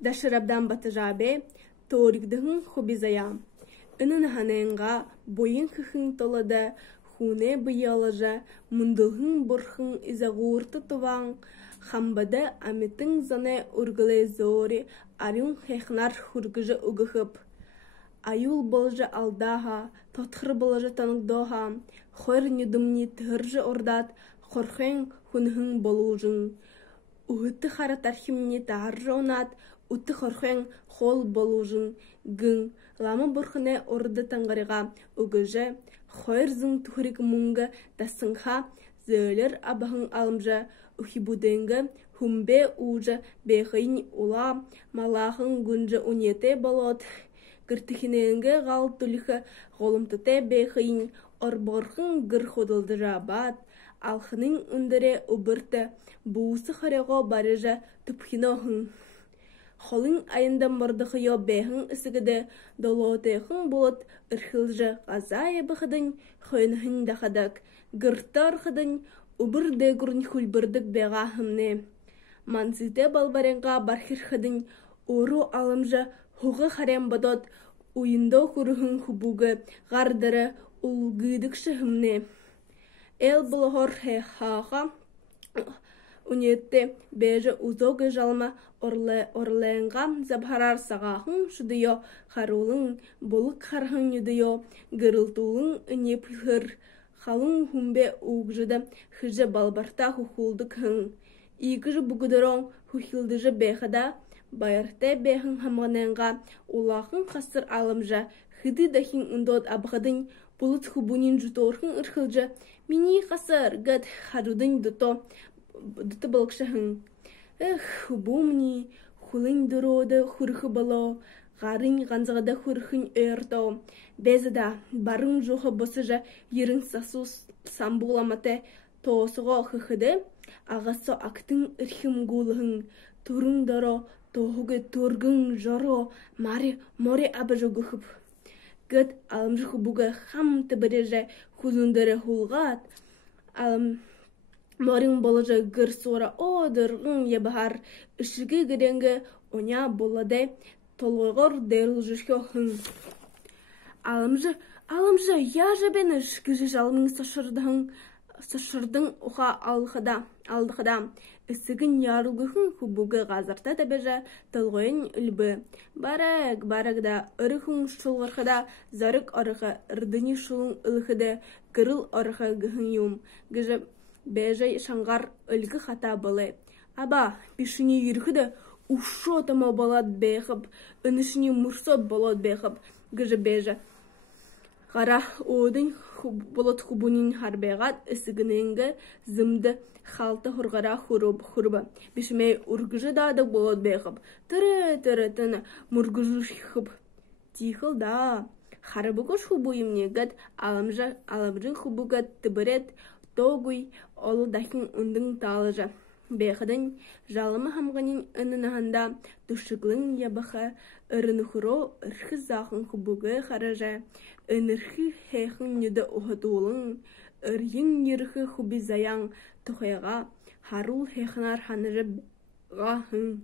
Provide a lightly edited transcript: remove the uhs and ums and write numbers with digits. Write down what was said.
Дашырабдан батыжабе, торигдығын хубизаям. Инын ханенға бойын хыхын толада, хуне бұялажа, мұндылғын бұрхын изағуырты туваң, хамбада амитың зане ургыле зори, арюн хехнар хургыжы угыхып. Аюл болжы алдаха, тотхыр болжы таныкдоха, хойр нюдымни тығыржы ордат, хорхен хунхын болужын. Ухыты харатар химни тағаржы онат, уты хорхен хол болужын. Гын, ламы бұрхыне орды таңғарыға угыжы, хойрзың тухырик мұңғы тасыңха, зөйлер абахын алымжы, ухибуденгі, хумбе ужы, бейхейн ула, малахын гүнжі унете болот, кіртіхіненгі ғал түліхі ғолымтыте бейхейн, орборхын гір ходылды жабат, алхының үндіре убырты, буысы қарего барыжа түпхінохын. Холын айында мұрдықы йо бейхін үсігіді, долотейхын болот ұрхылжы ғазайы бұқыдың, хойнхын дақадық, гірттар қыдың, убыр дегурн хульбырдык бега хымне. Мансите балбаренга бархир хыдын уру алымжа хуғы харем бадот уйындо хурухын хубугы гардары улгыдыкшы хымне. Эл булхор хаха унетте бежі узогы жалма орленга забхарар сағахын шудыйо харулың болық хархын юдыйо гырылтулың үне пүхір. Халың хумбе угжыда хыжы балбарта хухулдык хың. Игыжы бугыдырон хухилдыжы бейхада, байырте бейхын хамғаненға улахын қасыр алымжа, хыды дахин үндот абғадын бұлыт хубунин жұторхын ұрхылжы, мини қасыр гад харудын дүті балықшы хың. Хубумни, хулын дыроды хурхы бало, ғарын ғанзығада хурхын өйірто. Безіда барын жоғы босыжа ерін сасу самбуламате тоосыға хыхыды, ағасы ақтың үрхім гулығын, турын даро, тоғығы тургын жоро, море абыжы гүхіп. Гыд алымжы хубуға хам тібірежі хузындары хулғат, алым морин болыжы гыр сора одырғын ебахар, үшігі гіренгі оня болады, толғығыр дәріл жүшкі хын. Алымжы, я жабені шкіжі жалмың сашырдың уға алдықыда. Үсігін ярылғын хубуғы ғазарта дәбежі тылғойын үлбі. Барag ұрықын шылғырқыда зарық орықы ұрдыни шылың үлхіді кіріл орықы гіхін юм. Гіжі бәжі шаңғар үлгі қата болы. Аба, бішіне ерхіді ұшо тама болад бейхіп, үнішіне мұрсот болад бейхіп. Гіжі бәжі Қара оудың болот хубунин харбегат ісігіненгі зымды халты хұрғара хұрбы. Бішімей үргіжі дады болот бейхіп. Түрі тіні мұргіжі хып. Тихыл да. Харыбы көш хубуйымне гад аламжын хубугат тібірет тоғуй олы дахин үндің талыжы. Бейхідін жалымы хамғанин үнінағында түшіглің ябақы ұрынықыро үрхі зақын хубуғы қаража. Өнірхі хейхін нүді ұғытуылың, үрйін ерхі хубизаяң тұхайға, харул хейхінар ханыры ғахын.